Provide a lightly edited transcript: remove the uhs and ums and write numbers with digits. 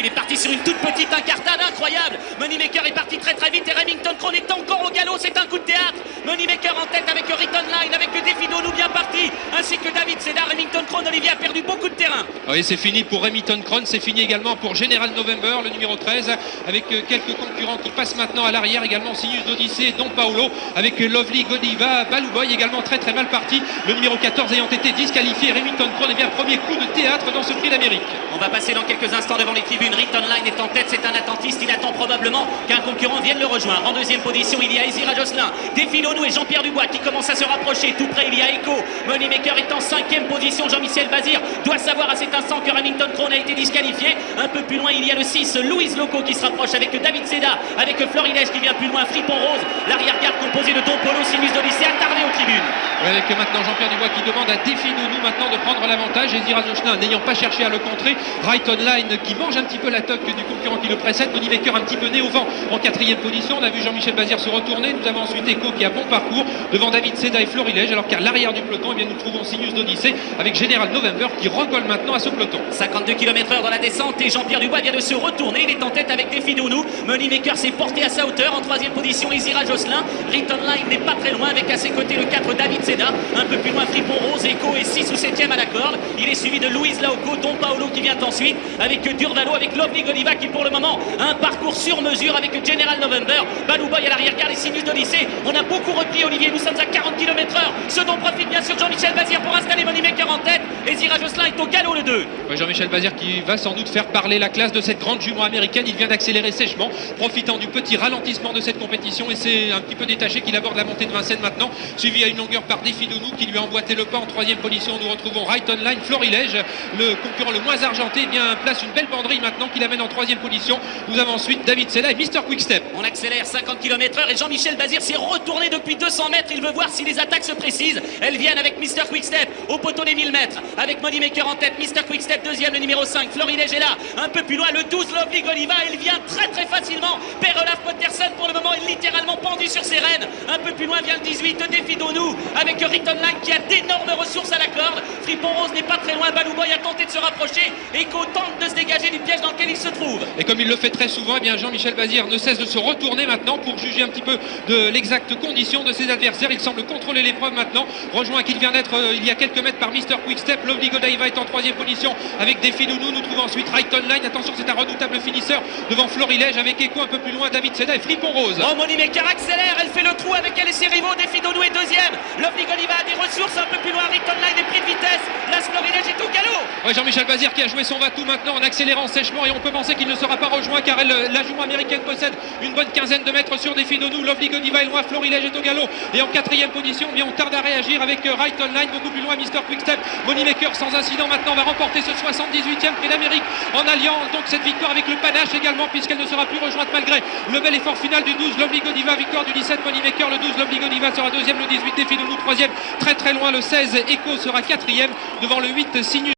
Il est parti sur une toute petite incartade incroyable. Moneymaker est parti très vite et Remington Crone est encore au galop. C'est un coup de théâtre. Moneymaker en tête avec Return Line, avec le défi d'Onu bien parti, ainsi que David Seda. Remington Crone, Olivier a perdu beaucoup de terrain. Oui, c'est fini pour Remington Crone, c'est fini également pour General November, le numéro 13, avec quelques concurrents qui passent maintenant à l'arrière, également Sinus d'Odyssée et Don Paolo, avec Lovely Godiva, Baloo Boy également très mal parti, le numéro 14 ayant été disqualifié. Remington Crone, bien premier coup de théâtre dans ce prix d'Amérique. On va passer dans quelques instants devant les tribunes. Return Line est en tête, c'est un attentiste, il attend probablement qu'un concurrent vienne le rejoindre. En deuxième position, il y a Ezira Jocelyn, Défi d'Onu et Jean-Pierre Dubois qui commencent à se rapprocher. Tout près, il y a Echo. Moneymaker est en cinquième position. Jean-Michel Bazir doit savoir à cet instant que Remington Crone a été disqualifié. Un peu plus loin, il y a le 6, Louise Loco qui se rapproche avec David Seda, avec Florilège qui vient plus loin, Fripon Rose, l'arrière-garde composé de Don Polo, Sinus d'Odyssée attardé aux tribunes. Avec maintenant Jean-Pierre Dubois qui demande à Défi d'Onu maintenant de prendre l'avantage. Ezira Jocelyn n'ayant pas cherché à le contrer. Right Online qui mange un petit peu la toque du concurrent qui le précède. Moneymaker un petit peu né au vent en quatrième position. On a vu Jean-Michel Bazir se retourner. Nous avons ensuite Echo qui a bon parcours devant David Seda et Florilège, alors qu'à l'arrière du peloton, eh bien, nous trouvons Sinus d'Odyssée avec General November qui recolle maintenant à ce peloton. 52 km/h dans la descente et Jean-Pierre Dubois vient de se retourner. Il est en tête avec Défi d'Onu. Moneymaker s'est porté à sa hauteur. En troisième position, Ezira Jocelyn. Return Line n'est pas très loin avec à ses côtés le 4 David Seda. Un peu plus loin, Fripon Rose. Echo est 6 ou 7e à la corde. Il est suivi de Louise Laoco, Don Paolo qui vient ensuite avec Durvalo, avec Lovely Godiva qui pour le moment a un parcours sur mesure avec General November. Baloo Boy à l'arrière-garde et Sinus d'Odyssée. On a beaucoup repris, Olivier. Nous sommes à 40 km/h. Ce dont profite bien sûr Jean-Michel Bazir pour installer Moneymaker en tête. Et Ezira Jocelyn est au galop le 2. Ouais, Jean-Michel Bazir qui va sans doute faire parler la classe de cette grande jument américaine. Il vient d'accélérer sèchement, profitant du petit ralentissement de cette compétition. Et c'est un petit peu détaché qu'il aborde la montée de Vincennes maintenant. Suivi à une longueur par Défi d'Onu qui lui a emboîté le pas. En troisième position, nous retrouvons Right Online, Florilège, le concurrent le moins argenté. Eh bien, place une belle banderille maintenant qui l'amène en troisième position. Nous avons ensuite David Seda et Mr Quickstep. On accélère 50 km/h et Jean-Michel Bazir s'est retourné depuis 200 mètres. Il veut voir si les attaques se précisent. Elles viennent avec Mr Quickstep au poteau des 1000 mètres. Avec Moneymaker en tête, Mr Quickstep deuxième, le numéro 5. Florilège est là. Un peu plus loin, le 12, Lovely Godiva. Il vient très facilement. Per Olaf Potterson pour le moment est littéralement pendu sur ses rênes. Un peu plus loin vient le 18, Défi d'Onu avec Return Line qui a d'énormes ressources à la corde. Fripon Rose n'est pas très loin. Baloo Boy a tenté de se rapprocher. Echo tente de se dégager du piège dans lequel il se trouve. Et comme il le fait très souvent, eh bien Jean-Michel Bazir ne cesse de se retourner maintenant pour juger un petit peu de l'exacte condition de ses adversaires. Il semble contrôler l'épreuve maintenant. Rejoint qu'il vient d'être il y a quelques mètres par Mr Quickstep. Lovely Godiva est en troisième position avec Défi d'Onu. Nous trouvons ensuite Right Online. Attention, c'est un redoutable finisseur devant Florilège avec Echo un peu plus loin, David Seda et Fripon Rose. Oh, Moneymaker accélère, elle fait le trou avec elle et ses rivaux. Défi d'Onu est deuxième. Lovely Godiva a des ressources un peu plus loin. Return Line est pris de vitesse. Las Florilège est au galop. Ouais, Jean-Michel Bazir qui a joué son va-tout maintenant en accélérant sèchement et on peut penser qu'il ne sera pas rejoint car la jument américaine possède une bonne quinzaine de mètres sur Défi d'Onu. Lovely Godiva est loin, Florilège est au galop et en quatrième position, eh bien on tarde à réagir avec Right Online, beaucoup plus loin Mr Quickstep. Moneymaker sans incident maintenant va remporter ce 78e prix d'Amérique en alliant donc cette victoire avec le panache également puisqu'elle ne sera plus rejointe malgré le bel effort final du 12 Lovely Godiva, victoire du 17 Moneymaker, le 12 Lovely Godiva sera deuxième, le 18 Défi d'Onu troisième, très loin le 16 Echo sera quatrième devant le 8 Sinus.